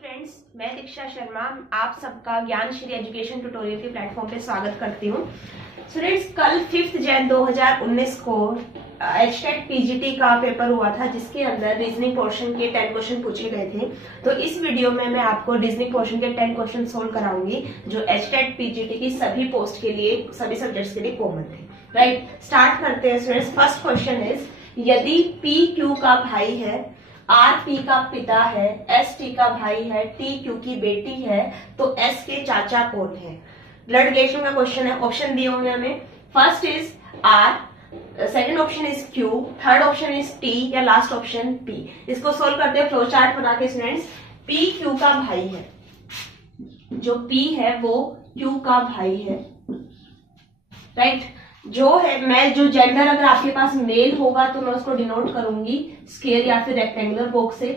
Friends, मैं दीक्षा शर्मा आप सबका ज्ञान श्री एजुकेशन ट्यूटोरियल के प्लेटफॉर्म पे स्वागत करती हूँ। स्टूडेंट्स, कल 5 जनवरी 2019 को एचटेट पीजीटी का पेपर हुआ था, जिसके अंदर रीजनिंग पोर्शन के 10 क्वेश्चन पूछे गए थे। तो इस वीडियो में मैं आपको रीजनिंग पोर्शन के 10 क्वेश्चन सोल्व कराऊंगी, जो एचटेट पीजीटी की सभी पोस्ट के लिए, सभी सब्जेक्ट्स के लिए कॉमन थे। राइट, स्टार्ट करते हैं स्टूडेंट्स। फर्स्ट क्वेश्चन इज, यदि पी क्यू का भाई है, आर पी का पिता है, एस टी का भाई है, टी क्यू की बेटी है, तो एस के चाचा कौन है? ब्लड रिलेशन का क्वेश्चन है। ऑप्शन दिए होंगे हमें। First is R, second option is Q, third option is T या लास्ट ऑप्शन पी। इसको सोल्व करते हैं फ्लो चार्ट बना के स्टूडेंट्स। पी क्यू का भाई है, जो पी है वो क्यू का भाई है। राइट, जो है मैं जो जेंडर अगर आपके पास मेल होगा तो मैं उसको डिनोट करूंगी स्क्वायर या फिर रेक्टेंगुलर बॉक्स से।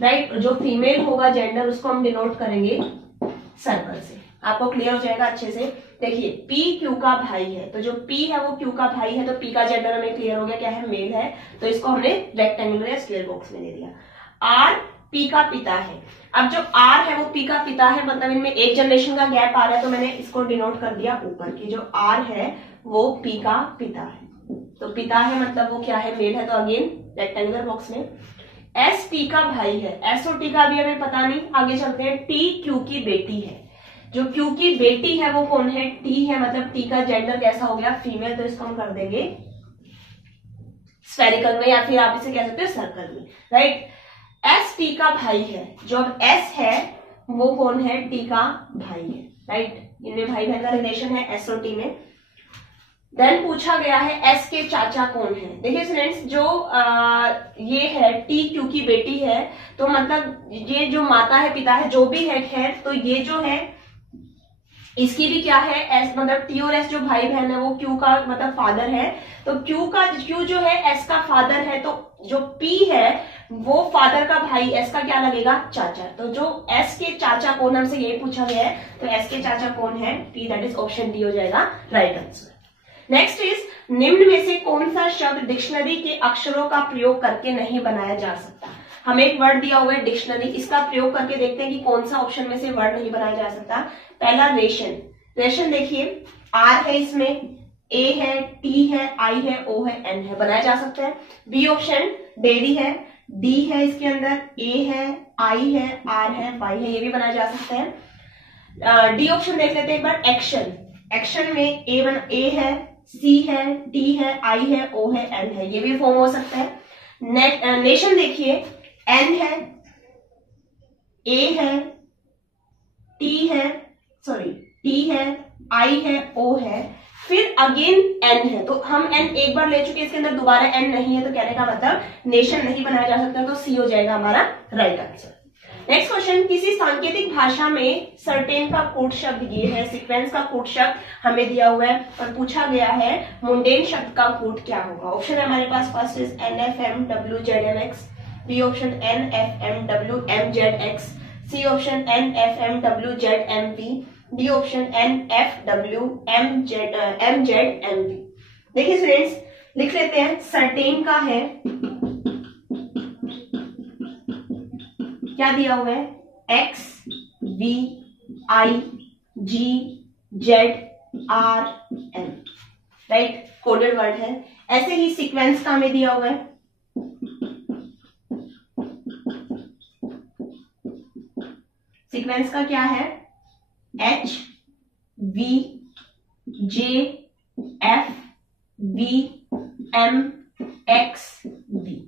राइट, जो फीमेल होगा जेंडर उसको हम डिनोट करेंगे सर्कल से। आपको क्लियर हो जाएगा अच्छे से। देखिए, पी क्यू का भाई है, तो जो पी है वो क्यू का भाई है, तो पी का जेंडर हमें क्लियर हो गया, क्या है, मेल है, तो इसको हमने रेक्टेंगुलर या स्क्वायर बॉक्स में दे दिया। आर पी का पिता है। अब जो आर है वो पी का पिता है, मतलब इनमें एक जनरेशन का गैप आ रहा है, तो मैंने इसको डिनोट कर दिया ऊपर की। जो आर है वो पी का पिता है, तो पिता है मतलब वो क्या है, मेल है, तो अगेन रेक्टेंगुलर बॉक्स में। एस टी का भाई है, एस और टी का भी हमें पता नहीं, आगे चलते हैं। टी क्यू की बेटी है, जो क्यू की बेटी है वो कौन है, टी है, मतलब टी का जेंडर कैसा हो गया, फीमेल, तो इसको हम कर देंगे स्फेरिकल में, या फिर आप इसे कह सकते हो सर्कल में। राइट, एस टी का भाई है, जो अब एस है वो कौन है, टी का भाई है। राइट, इनमें भाई बहन का रिलेशन है एस और टी में। देन पूछा गया है एस के चाचा कौन है। देखिए स्टूडेंट्स, जो ये है टी क्यू की बेटी है, तो मतलब ये जो माता है, पिता है, जो भी है, खैर, तो ये जो है इसकी भी क्या है, एस, मतलब टी और एस जो भाई बहन है वो क्यू का मतलब फादर है, तो क्यू जो है एस का फादर है, तो जो पी है वो फादर का भाई, एस का क्या लगेगा, चाचा। तो जो एस के चाचा कौन, हमसे यही पूछा गया है, तो एस के चाचा कौन है, P, that is option D हो जाएगा राइट आंसर। नेक्स्ट इज, निम्न में से कौन सा शब्द डिक्शनरी के अक्षरों का प्रयोग करके नहीं बनाया जा सकता? हमें एक वर्ड दिया हुआ है डिक्शनरी, इसका प्रयोग करके देखते हैं कि कौन सा ऑप्शन में से वर्ड नहीं बनाया जा सकता। पहला रेशन। रेशन देखिए, आर है, इसमें ए है, टी है, आई है, ओ है, एन है, बनाया जा सकता है। बी ऑप्शन डेयरी है, डी है, इसके अंदर ए है, आई है, आर है, वाई है, ये भी बनाया जा सकता है। डी ऑप्शन देख लेते हैं एक बार। एक्शन। एक्शन में ए है, सी है, टी है, आई है, ओ है, एन है, ये भी फॉर्म हो सकता है। नेशन देखिए, एन है, ए है, टी है, टी है, आई है, ओ है, फिर अगेन एन है, तो हम एन एक बार ले चुके, इसके अंदर दोबारा एन नहीं है, तो कहने का मतलब नेशन नहीं बनाया जा सकता, तो सी हो जाएगा हमारा राइट आंसर। नेक्स्ट क्वेश्चन, किसी सांकेतिक भाषा में सर्टेन का कूट शब्द ये है, सीक्वेंस का कूट शब्द हमें दिया हुआ है, और पूछा गया है मुंडेन शब्द का कूट क्या होगा। ऑप्शन है हमारे पास, first is N F M W Z M X, B option N F M W M Z X, C option N F M W Z M P, D option N F W M Z M P. देखिए students, लिख लेते हैं। Certain का है, क्या दिया हुआ है, X V I G Z R N, right, coded word है। ऐसे ही सीक्वेंस का हमें दिया हुआ है, सीक्वेंस का क्या है, H V J F V M X V.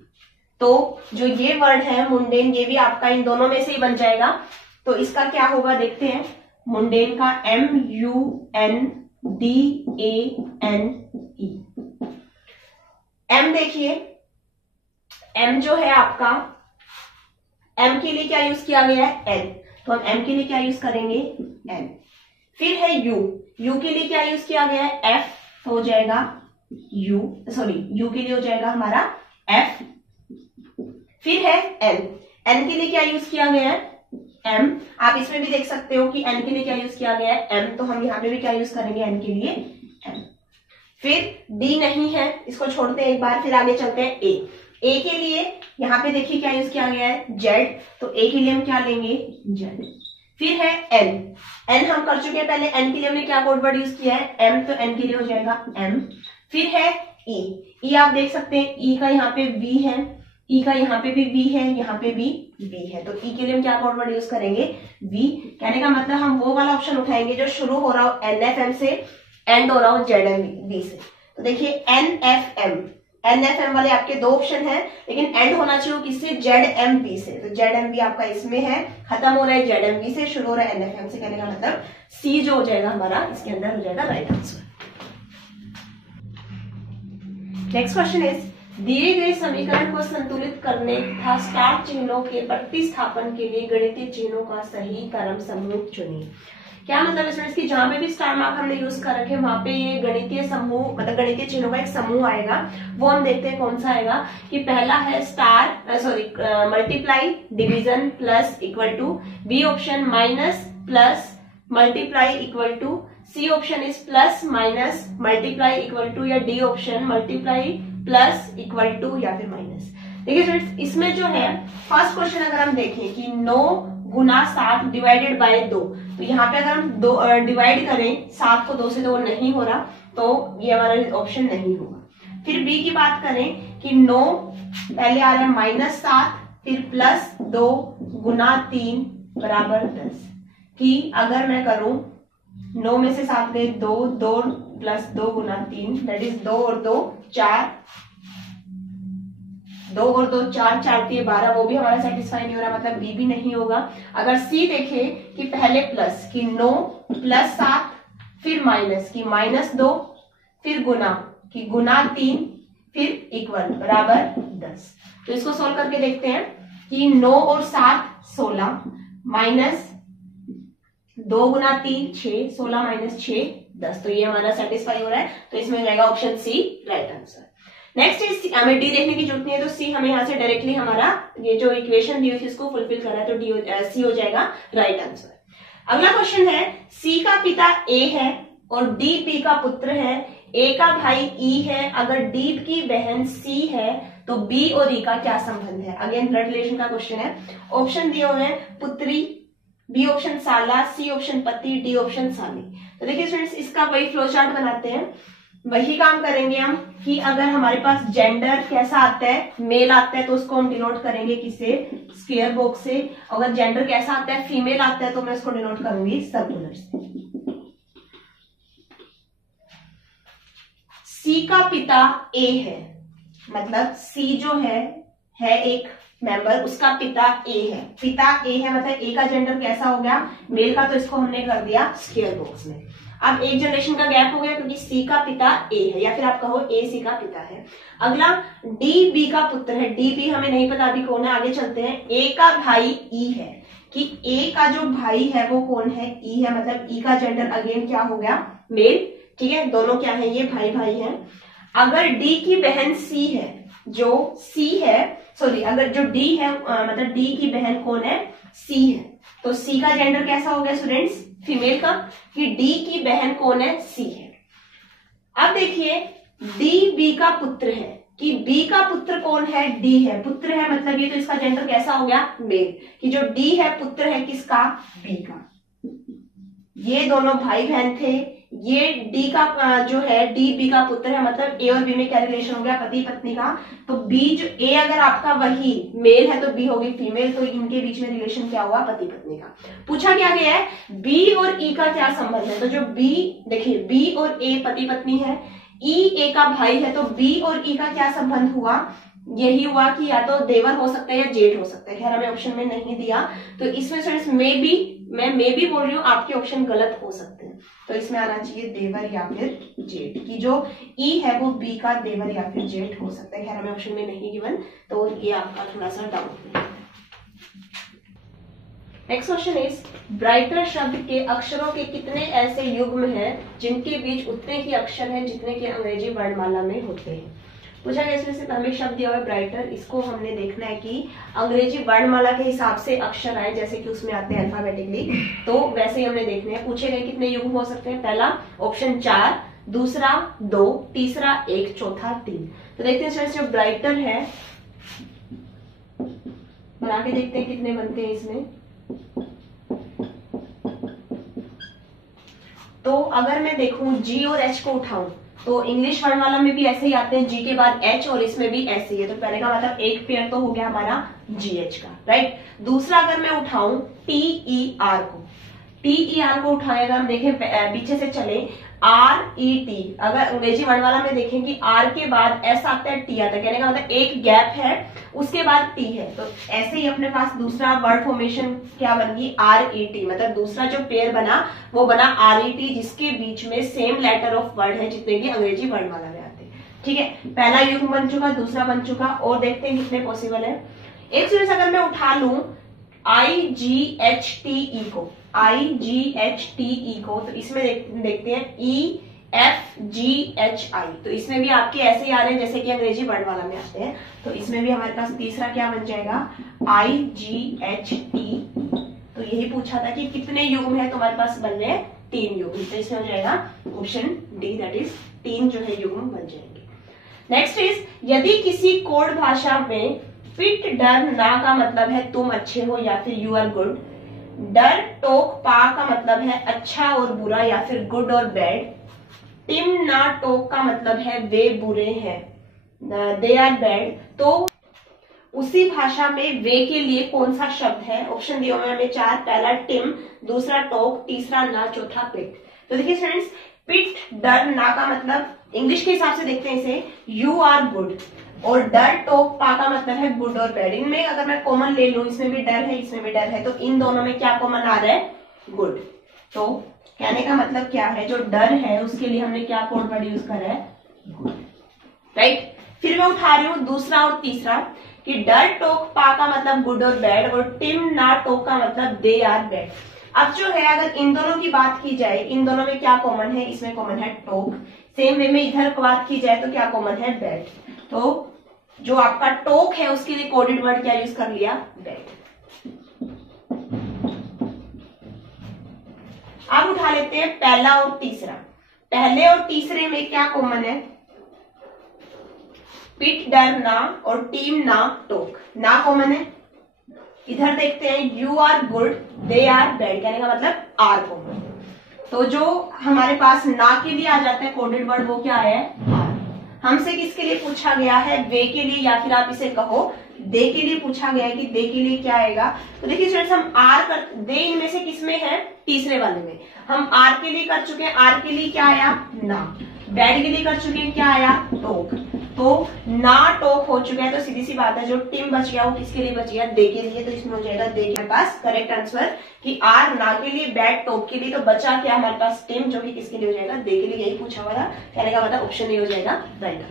तो जो ये वर्ड है मुंडेन, ये भी आपका इन दोनों में से ही बन जाएगा, तो इसका क्या होगा देखते हैं। मुंडेन का M U N D A N E. M देखिए, एम जो है आपका, एम के लिए क्या यूज किया गया है, एन, तो हम एम के लिए क्या यूज करेंगे, एन। फिर है यू, यू के लिए क्या यूज किया गया है, एफ, हो जाएगा यू, यू के लिए हो जाएगा हमारा एफ। फिर है एन, एन के लिए क्या यूज किया गया है, एम। आप इसमें भी देख सकते हो कि एन के लिए क्या यूज किया गया है, एम, तो हम यहाँ पे भी क्या यूज करेंगे, एन के लिए एम। फिर डी नहीं है, इसको छोड़ते हैं एक बार, फिर आगे चलते हैं ए। ए के लिए यहाँ पे देखिए क्या यूज किया गया है, जेड, तो ए के लिए हम क्या लेंगे, जेड। फिर है एन, एन हम कर चुके हैं पहले, एन के लिए हमने क्या कोड वर्ड यूज किया है, एम, तो एन के लिए हो जाएगा एम। फिर है ई, ई आप देख सकते हैं ई का यहाँ पे वी है, ई का यहाँ पे भी वी है, यहाँ पे भी वी है, तो ई के लिए हम क्या कोड वर्ड यूज करेंगे, वी। कहने का मतलब हम वो वाला ऑप्शन उठाएंगे जो शुरू हो रहा हो एनएफएम से, एंड हो रहा हो जेडएमवी से। तो देखिए एनएफएम, एनएफएम वाले आपके दो ऑप्शन है, लेकिन एंड होना चाहिए किससे, जेडएमवी से, तो जेडएमवी आपका इसमें है, खत्म हो रहा है जेडएमवी से, शुरू हो रहा है एनएफएम से। कहने का मतलब सी जो हो जाएगा हमारा इसके अंदर हो जाएगा right answer. Next question is, दिए गए समीकरण को संतुलित करने तथा स्टार चिन्हों के प्रतिस्थापन के लिए गणितीय चिन्हों का सही क्रम समूह चुनिए। क्या मतलब इसमें, इसकी जहां पे भी स्टार मार्क हमने यूज कर रखे वहां पे ये गणितीय समूह मतलब गणितीय चिन्हों का एक समूह आएगा, वो हम देखते हैं कौन सा आएगा। कि पहला है star sorry multiply division plus equal to, B option minus plus multiply equal to, C option is plus minus multiply equal to, या D option multiply plus equal to या फिर माइनस। देखिए फ्रेंड्स इसमें जो है फर्स्ट क्वेश्चन अगर हम देखें कि 9 गुना 7 डिवाइडेड बाय 2, तो यहाँ पे अगर हम दो डिवाइड करें 7 को 2 से, तो वो नहीं हो रहा, तो ये हमारा ऑप्शन नहीं होगा। फिर बी की बात करें कि 9 पहले आ रहा है -7, फिर प्लस 2 गुना 3 बराबर 10, कि अगर मैं करूं 9 में से 7 गए 2, 2 प्लस 2 गुना 3 दैट इज 2 और 2 4, 2 और 2 4, 4 3 12, वो भी हमारा सेटिस्फाई नहीं हो रहा, मतलब बी भी नहीं होगा। अगर सी देखे कि पहले प्लस कि 9 प्लस 7, फिर माइनस कि -2, फिर गुना कि गुना 3, फिर इक्वल बराबर 10। तो इसको सोल्व करके देखते हैं कि 9 और 7 16, माइनस 2 गुना 3 6, 16 माइनस 6 10, तो ये हमारा सेटिस्फाई हो रहा है, तो इसमें हो जाएगा option C right answer. Next is, हमें डी देखने की जरूरत नहीं है, तो सी हमें यहाँ से डायरेक्टली हमारा ये जो इक्वेशन दी हुई इसको फुलफिल कर रहा है, तो डी सी हो जाएगा राइट आंसर। अगला क्वेश्चन है, सी का पिता ए है और डी बी का पुत्र है, ए का भाई ई है, अगर डी की बहन सी है तो बी और ई का क्या संबंध है। अगेन ब्लड रिलेशन का क्वेश्चन है। ऑप्शन दिए हुए हैं पुत्री, बी ऑप्शन साला, सी ऑप्शन पति, डी ऑप्शन साली। तो देखिए स्टूडेंट्स इसका वही फ्लो चार्ट बनाते हैं, वही काम करेंगे हम कि अगर हमारे पास जेंडर कैसा आता है, मेल आता है, तो उसको हम डिनोट करेंगे किससे, स्क्वायर बॉक्स से। अगर जेंडर कैसा आता है, फीमेल आता है, तो मैं इसको डिनोट करूंगी सर्कुलर से। सी का पिता ए है, मतलब सी जो है एक मेंबर, उसका पिता ए है, पिता ए है मतलब ए का जेंडर कैसा हो गया, मेल का, तो इसको हमने कर दिया स्क्वायर बॉक्स में। अब एक जनरेशन का गैप हो गया क्योंकि सी का पिता ए है, या फिर आप कहो ए सी का पिता है। अगला डी बी का पुत्र है, डी बी हमें नहीं पता अभी कौन है, आगे चलते हैं। ए का भाई ई है, कि ए का जो भाई है वो कौन है, ई है, मतलब ई का जेंडर अगेन क्या हो गया, मेल। ठीक है, दोनों क्या है, ये भाई भाई है। अगर डी की बहन सी है, जो सी है सॉरी अगर जो डी है मतलब डी की बहन कौन है, सी है, तो सी का जेंडर कैसा हो गया स्टूडेंट्स, फीमेल का, कि डी की बहन कौन है, सी है। अब देखिए डी बी का पुत्र है, कि बी का पुत्र कौन है, डी है, पुत्र है मतलब ये, तो इसका जेंडर कैसा हो गया, मेल, कि जो डी है पुत्र है किसका, बी का। ये दोनों भाई बहन थे, ये डी का जो है डी बी का पुत्र है, मतलब ए और बी में क्या रिलेशन हो गया, पति पत्नी का। तो बी जो ए अगर आपका वही मेल है तो बी होगी फीमेल, तो इनके बीच में रिलेशन क्या हुआ, पति पत्नी का। पूछा क्या गया है, बी और ई का क्या संबंध है, तो जो बी देखिए बी और ए पति पत्नी है, ई ए का भाई है, तो बी और ई का क्या संबंध हुआ, यही हुआ कि या तो देवर हो सकता है या जेठ हो सकता है। खैर हमें ऑप्शन में नहीं दिया, तो इसमें स्टूडेंट्स मे बी, मैं मे भी बोल रही हूँ, आपके ऑप्शन गलत हो सकते हैं, तो इसमें आना चाहिए देवर या फिर जेठ, की जो ई है वो बी का देवर या फिर जेठ हो सकता है। खैर हमें ऑप्शन में नहीं गिवन, तो ये आपका थोड़ा सा डाउट है। नेक्स्ट क्वेश्चन इज, ब्राइटर शब्द के अक्षरों के कितने ऐसे युग्म हैं जिनके बीच उतने ही अक्षर हैं जितने के अंग्रेजी वर्णमाला में होते हैं। पूछा गया इसमें से पहले शब्द दिया हुआ है ब्राइटर, इसको हमने देखना है कि अंग्रेजी वर्णमाला के हिसाब से अक्षर आए, जैसे कि उसमें आते हैं अल्फाबेटिकली, तो वैसे ही हमने देखने हैं। पूछे गए कितने युग्म हो सकते हैं, पहला ऑप्शन 4, दूसरा 2, तीसरा 1, चौथा 3। तो देखते हैं जो ब्राइटर है बना के देखते हैं कितने बनते हैं इसमें। तो अगर मैं देखूं जी और एच को उठाऊं तो इंग्लिश वर्णमाला में भी ऐसे ही आते हैं, जी के बाद एच, और इसमें भी ऐसे ही है। तो पहले का मतलब एक पेयर तो हो गया हमारा जी एच का, राइट। दूसरा अगर मैं उठाऊं टी ई आर को, टी ई आर को उठाएं, अगर हम देखें पीछे से चले आर ई टी, अगर अंग्रेजी वर्णमाला में देखें कि आर के बाद एस आता है, टी आता है, कहने का मतलब एक गैप है उसके बाद टी है। तो ऐसे ही अपने पास दूसरा वर्ड फॉर्मेशन क्या बन गई, आर ई टी, मतलब दूसरा जो पेयर बना वो बना आर ई टी, जिसके बीच में सेम लेटर ऑफ वर्ड है जितने की अंग्रेजी वर्णमाला में आते हैं। ठीक है, पहला युग्म बन चुका, दूसरा बन चुका, और देखते हैं कितने पॉसिबल है। एक स्टूडेंट अगर मैं उठा लूं आई जी एच टी ई को, आई जी एच टी ई को, तो इसमें देखते हैं E F G H I, तो इसमें भी आपके ऐसे ही आ रहे हैं जैसे कि अंग्रेजी वर्णमाला में आते हैं। तो इसमें भी हमारे पास तीसरा क्या बन जाएगा, आई जी एच टी। तो यही पूछा था कि कितने युग्म है, तो हमारे पास बन रहे हैं 3 युग्म, तो इसमें हो जाएगा ऑप्शन डी, दैट इज 3 जो है युग्म बन जाएंगे। नेक्स्ट इज, यदि किसी कोड भाषा में फिट डर ना का मतलब है तुम अच्छे हो या फिर यू आर गुड, डर टोक पा का मतलब है अच्छा और बुरा या फिर गुड और बैड, टिम ना टोक का मतलब है वे बुरे हैं, दे आर बैड, तो उसी भाषा में वे के लिए कौन सा शब्द है? ऑप्शन दिए हुए हमें 4, पहला टिम, दूसरा टोक, तीसरा ना, चौथा पिट। तो देखिए स्टूडेंट्स, पिट डर ना का मतलब इंग्लिश के हिसाब से देखते हैं इसे यू आर गुड, और डर टोक पा का मतलब है गुड और बैड। इनमें अगर मैं कॉमन ले लूं, इसमें भी डर है इसमें भी डर है, तो इन दोनों में क्या कॉमन आ रहा है, गुड। तो कहने का मतलब क्या है, जो डर है उसके लिए हमने क्या कोड वर्ड यूज करा है, गुड, राइट। फिर मैं उठा रही हूं दूसरा और तीसरा कि डर टोक पा का मतलब गुड और बैड, और टिम ना टोक का मतलब दे आर बैड। अब जो है अगर इन दोनों की बात की जाए, इन दोनों में क्या कॉमन है, इसमें कॉमन है टोक। सेम वे में इधर बात की जाए तो क्या कॉमन है, बैड। तो जो आपका टोक है उसके लिए कोडेड वर्ड क्या यूज कर लिया, बैड। अब उठा लेते हैं पहला और तीसरा। पहले और तीसरे में क्या कॉमन है, पिट डर ना और टीम ना टोक, ना कॉमन है। इधर देखते हैं you are good, they are bad, कहने का मतलब आर कॉमन। तो जो हमारे पास ना के लिए आ जाता है कोडेड वर्ड वो क्या है, आर। हमसे किसके लिए पूछा गया है, वे के लिए, या फिर आप इसे कहो दे के लिए पूछा गया है कि दे के लिए क्या आएगा। तो देखिए स्टूडेंट्स, हम आर कर, दे इनमें से किस में है, तीसरे वाले में। हम आर के लिए कर चुके हैं, आर के लिए क्या आया, ना। बैड के लिए कर चुके हैं, क्या आया, टोक। तो ना टोक हो चुका है, तो सीधी सी बात है जो टिम बच गया वो किसके लिए बच गया, दे के लिए। तो इसमें हो जाएगा दे के पास करेक्ट आंसर कि आर ना के लिए, बैड टोक के लिए। तो बचा क्या हमारे पास, टिम, जो कि किसके लिए हो जाएगा, दे के लिए। यही पूछा हुआ था, कहने का मतलब ऑप्शन ए हो जाएगा राइट।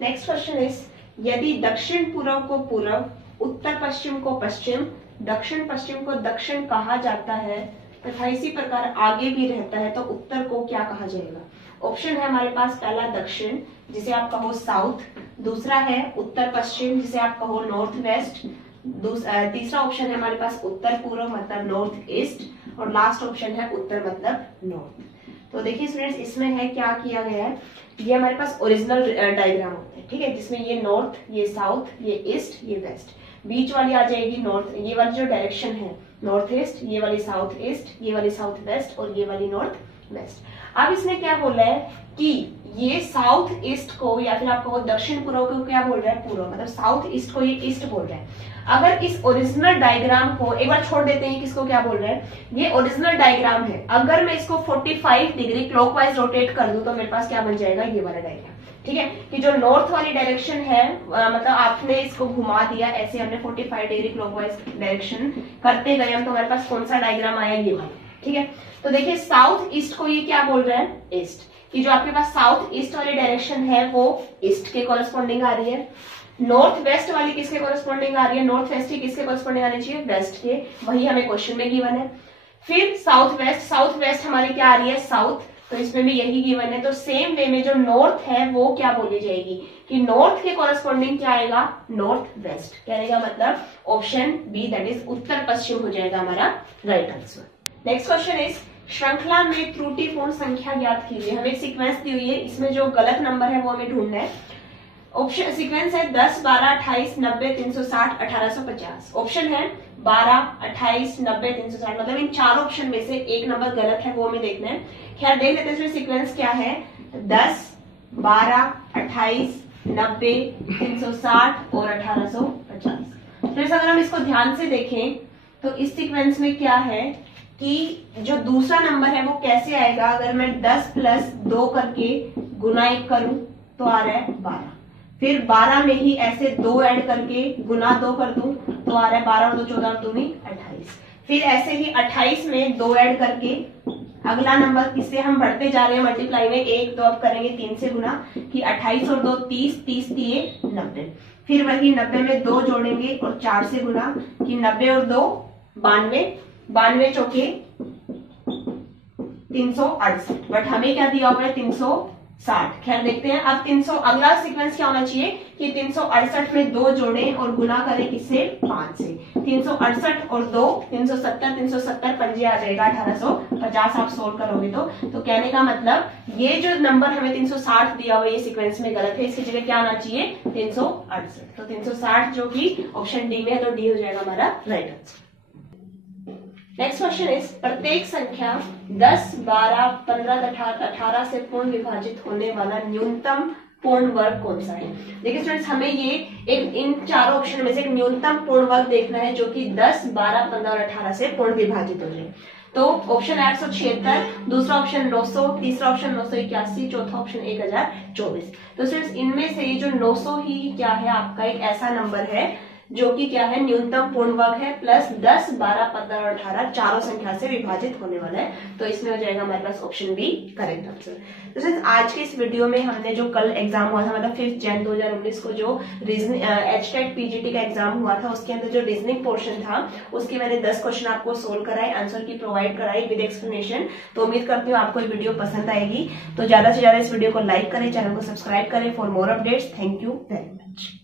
नेक्स्ट क्वेश्चन इज, यदि दक्षिण पूर्व को पूर्व, उत्तर पश्चिम को पश्चिम, दक्षिण पश्चिम को दक्षिण कहा जाता है तथा इसी प्रकार आगे भी रहता है, तो उत्तर को क्या कहा जाएगा? ऑप्शन है हमारे पास, पहला दक्षिण जिसे आप कहो साउथ, दूसरा है उत्तर पश्चिम जिसे आप कहो नॉर्थ वेस्ट, तीसरा ऑप्शन है हमारे पास उत्तर पूर्व मतलब नॉर्थ ईस्ट, और लास्ट ऑप्शन है उत्तर मतलब नॉर्थ। तो देखिए स्टूडेंट्स, इसमें है क्या किया गया है, ये हमारे पास ओरिजिनल डायग्राम होता है, ठीक है, जिसमें ये नॉर्थ, ये साउथ, ये ईस्ट, ये वेस्ट, बीच वाली आ जाएगी नॉर्थ, ये वाली जो डायरेक्शन है नॉर्थ ईस्ट, ये वाली साउथ ईस्ट, ये वाली साउथ वेस्ट, और ये वाली नॉर्थ वेस्ट। अब इसने क्या बोला है कि ये साउथ ईस्ट को, या फिर आप कहो दक्षिण पूर्व को क्या बोल रहा है, पूर्व, मतलब साउथ ईस्ट को ये ईस्ट बोल रहा है। अगर इस ओरिजिनल डायग्राम को एक बार छोड़ देते हैं, किसको क्या बोल रहे हैं, ये ओरिजिनल डायग्राम है, अगर मैं इसको 45 डिग्री क्लॉकवाइज रोटेट कर दूं तो मेरे पास क्या बन जाएगा, ये वाला डायग्राम। ठीक है, कि जो नॉर्थ वाली डायरेक्शन है, मतलब आपने इसको घुमा दिया ऐसे, हमने 45 डिग्री क्लॉकवाइज डायरेक्शन करते गए हम, तो हमारे पास कौन सा डायग्राम आया, ये वाला। ठीक है, तो देखिए साउथ ईस्ट को ये क्या बोल रहे हैं, ईस्ट, कि जो आपके पास साउथ ईस्ट वाली डायरेक्शन है वो ईस्ट के कॉरेस्पॉन्डिंग आ रही है। नॉर्थ वेस्ट वाली किसके कॉरेस्पॉन्डिंग आ रही है, नॉर्थ वेस्ट की किसके कॉरेस्पॉन्डिंग आनी चाहिए, वेस्ट के, वही हमें क्वेश्चन में गिवन है। फिर साउथ वेस्ट हमारी क्या आ रही है, साउथ, तो इसमें भी यही गिवन है। तो सेम वे में जो नॉर्थ है वो क्या बोली जाएगी कि नॉर्थ के कॉरेस्पॉन्डिंग क्या आएगा, नॉर्थ वेस्ट, कहने का मतलब ऑप्शन बी, दैट इज उत्तर पश्चिम हो जाएगा हमारा right answer. Next question is, श्रृंखला में त्रुटिपूर्ण संख्या ज्ञात कीजिए। हमें एक सीक्वेंस दी हुई है, इसमें जो गलत नंबर है वो हमें ढूंढना है। ऑप्शन सीक्वेंस है 10, 12, 28, 90, 360, 1850। ऑप्शन है 12, 28, 90, 360, मतलब इन चार ऑप्शन में से एक नंबर गलत है, वो हमें देखना है। खैर देख लेते हैं इसमें सीक्वेंस क्या है। 10, 12, 28, 90, 360 और 1850। तो अगर हम इसको ध्यान से देखें तो इस सीक्वेंस में क्या है कि जो दूसरा नंबर है वो कैसे आएगा। अगर मैं 10 प्लस 2 करके गुना 1 करूं तो आ रहा है 12। फिर 12 में ही ऐसे 2 ऐड करके गुना 2 कर दूं तो आ रहा है 12 और 2 14 दूनी 28। फिर ऐसे ही 28 में 2 ऐड करके अगला नंबर, इससे हम बढ़ते जा रहे हैं मल्टीप्लाई में, 1 2 अब करेंगे 3 से गुना कि 28 और 2 30, 30 दिए 90। फिर वही 90 में 2 जोड़ेंगे और 4 से गुना कि 90 और 2 92, 92 चौके 368, बट हमें क्या दिया हुआ है 360। खैर देखते हैं अब 300, अगला सीक्वेंस क्या होना चाहिए कि 368 में 2 जोड़ें और गुना करें किससे 5 से। 368 और 2 370, 370 पंजे आ जाएगा 1850 आप सोल्व करोगे तो कहने का मतलब ये जो नंबर हमें 360 दिया हुआ ये सीक्वेंस में गलत है, इसकी जगह क्या आना चाहिए 368। तो 360 जो कि ऑप्शन डी में है, तो डी हो जाएगा हमारा right answer. Next question is प्रत्येक संख्या 10, 12, 15 तथा 18 से पूर्ण विभाजित होने वाला न्यूनतम पूर्ण वर्ग कौन सा है। देखिए स्टूडेंट्स, हमें ये एक इन चारों ऑप्शन में से एक न्यूनतम पूर्ण वर्ग देखना है जो कि 10, 12, 15 और 18 से पूर्ण विभाजित हो जाए। तो ऑप्शन 876, दूसरा ऑप्शन 900, तीसरा ऑप्शन 981, चौथा ऑप्शन 1024। तो स्टूडेंट्स इनमें से ये जो 900 ही क्या है आपका एक ऐसा नंबर है जो कि क्या है न्यूनतम पूर्ण वर्ग है, प्लस 10, 12, 15 और 18 चारों संख्या से विभाजित होने वाला है। तो इसमें हो जाएगा हमारे पास ऑप्शन बी करेक्ट आंसर। तो सिर्फ आज के इस वीडियो में हमने जो कल एग्जाम हुआ था, मतलब 5 जनवरी 2019 को जो रीजनिंग एचटेट पीजीटी का एग्जाम हुआ था, उसके अंदर जो रीजनिंग पोर्शन था उसके मैंने 10 क्वेश्चन आपको सोल्व कराए, आंसर की प्रोवाइड कराई विद एक्सप्लेनेशन। तो उम्मीद करती हूँ आपको ये वीडियो पसंद आएगी। तो ज्यादा से ज्यादा इस वीडियो को लाइक करें, चैनल को सब्सक्राइब करें for more updates. Thank you very much.